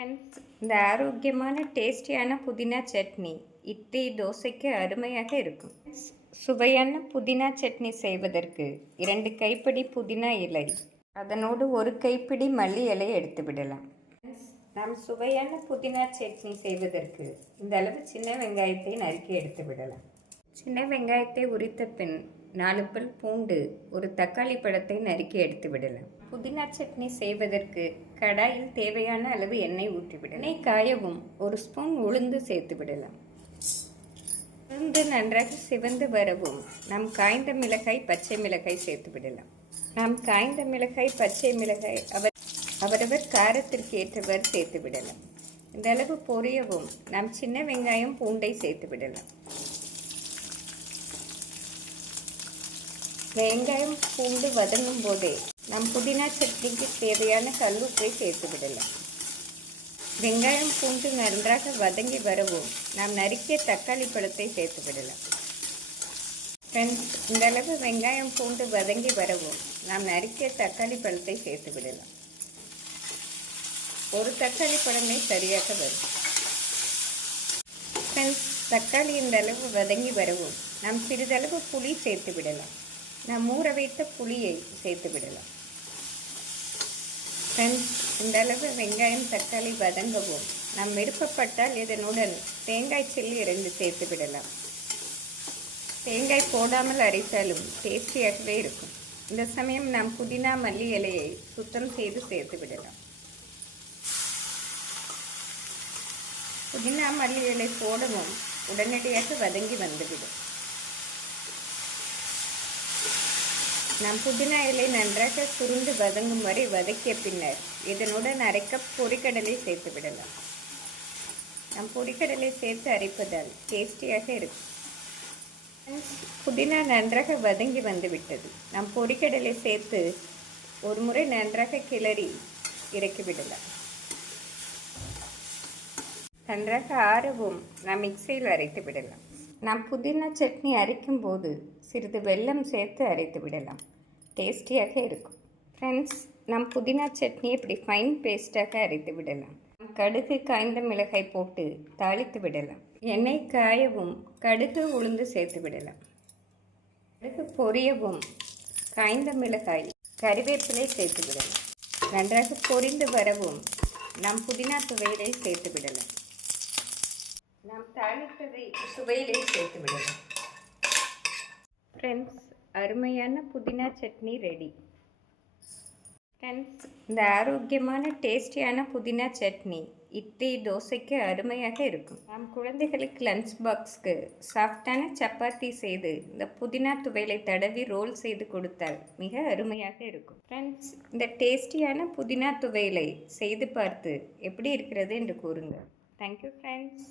Friends, இந்த ஆரோக்கியமான டேஸ்டியான புதினா சட்னி இட்லி தோசைக்கு அருமையாக இருக்கும். சுவையான புதினா சட்னி செய்வதற்கு 2 கைப்பிடி புதினா இலை, அதனோடு 1 கைப்பிடி மல்லி இலை எடுத்து விடலாம். நாம் சுவையான புதினா சட்னி செய்வதற்கு இந்த அளவு சின்ன வெங்காயத்தை நறுக்கி எடுத்து விடலாம். சின்ன வெங்காயத்தை உரித்த பின் 4 பல் பூண்டு, 1 தக்காளி பழத்தை நறுக்கி எடுத்து விடலாம். புதினா சட்னி செய்வதற்கு கடாயில் தேவையான அளவு எண்ணெய் ஊற்றிவிடலாம். எண்ணெய் காயவும் 1 ஸ்பூன் உளுந்து சேர்த்து விடலாம். உளுந்து நன்றாக சிவந்து வரவும் நாம் காய்ந்த மிளகாய், பச்சை மிளகாய் சேர்த்து விடலாம். நாம் காய்ந்த மிளகாய், பச்சை மிளகாய் அவரவர் காரத்திற்கு ஏற்றவாறு சேர்த்து விடலாம். இந்த அளவு பொரியவும் நாம் சின்ன வெங்காயம், பூண்டை சேர்த்து விடலாம். வெங்காயம் பூண்டு வதங்கும் போதே நாம் புதினா சட்னிக்கு தேவையான கல்லுப்பை சேர்த்து விடலாம். வெங்காயம் பூண்டு நன்றாக வதங்கி வரவும் நாம் நறுக்கிய தக்காளி பழத்தை சேர்த்து விடலாம். ஃப்ரெண்ட்ஸ், இந்த அளவு வெங்காயம் பூண்டு வதங்கி வரவும் நாம் நறுக்கிய தக்காளி பழத்தை சேர்த்து விடலாம். 1 தக்காளி பழமே சரியாக வரும். ஃப்ரெண்ட்ஸ், தக்காளி இந்த அளவு வதங்கி வரவும் நாம் சிறிதளவு புளி சேர்த்து விடலாம். நாம் ஊற வைத்த புளியை சேர்த்து விடலாம். ஃப்ரெண்ட்ஸ், இந்த அளவு வெங்காயம் தக்காளி வதங்கவும் நாம் விருப்பப்பட்டால் இதனுடன் தேங்காய் சில்லி 2 சேர்த்து விடலாம். தேங்காய் போடாமல் அரைத்தாலும் டேஸ்டியாகவே இருக்கும். இந்த சமயம் நாம் புதினா மல்லி இலையை சுத்தம் செய்து சேர்த்து விடலாம். புதினா மல்லி இலை போடவும் உடனடியாக வதங்கி வந்துவிடும். நாம் புதினா இலை நன்றாக சுருண்டு வதங்கும் வரை வதக்கிய பின்னர் இதனுடன் அரை கப் பொரிக்கடலை சேர்த்து விடலாம். நாம் பொரிக்கடலை சேர்த்து அரைப்பதால் டேஸ்டியாக இருக்கும். புதினா நன்றாக வதங்கி வந்துவிட்டது. நாம் பொரிக்கடலை சேர்த்து ஒரு முறை நன்றாக கிளறி இறக்கிவிடலாம். நன்றாக ஆறவும் நாம் மிக்சியில் அரைத்து விடலாம். நாம் புதினா சட்னி அரைக்கும் போது சிறிது வெல்லம் சேர்த்து அரைத்து விடலாம். டேஸ்டியாக இருக்கும். ஃப்ரெண்ட்ஸ், நாம் புதினா சட்னி இப்படி ஃபைன் பேஸ்ட்டாக அரைத்து விடலாம். கடுகு, காய்ந்த மிளகாய் போட்டு தாளித்து விடலாம். எண்ணெய் காயவும் கடுகு, உளுந்து சேர்த்து விடலாம். கடுகு பொரியவும் காய்ந்த மிளகாய், கறிவேப்பிலை சேர்த்து விடலாம். நன்றாக பொரிந்து வரவும் நாம் புதினா துவையலை சேர்த்து விடலாம். நாம் தாளித்ததை சுவையிலே சேர்த்து விடலாம். ஃப்ரெண்ட்ஸ், அருமையான புதினா சட்னி ரெடி. ஃப்ரெண்ட்ஸ், இந்த ஆரோக்கியமான டேஸ்டியான புதினா சட்னி இட்லி தோசைக்கு அருமையாக இருக்கும். நாம் குழந்தைகளுக்கு லஞ்ச் பாக்ஸ்க்கு சாஃப்டான சப்பாத்தி செய்து இந்த புதினா துவையலை தடவி ரோல் செய்து கொடுத்தால் மிக அருமையாக இருக்கும். ஃப்ரெண்ட்ஸ், இந்த டேஸ்டியான புதினா துவையலை செய்து பார்த்து எப்படி இருக்கிறது என்று கூறுங்கள். Thank you friends.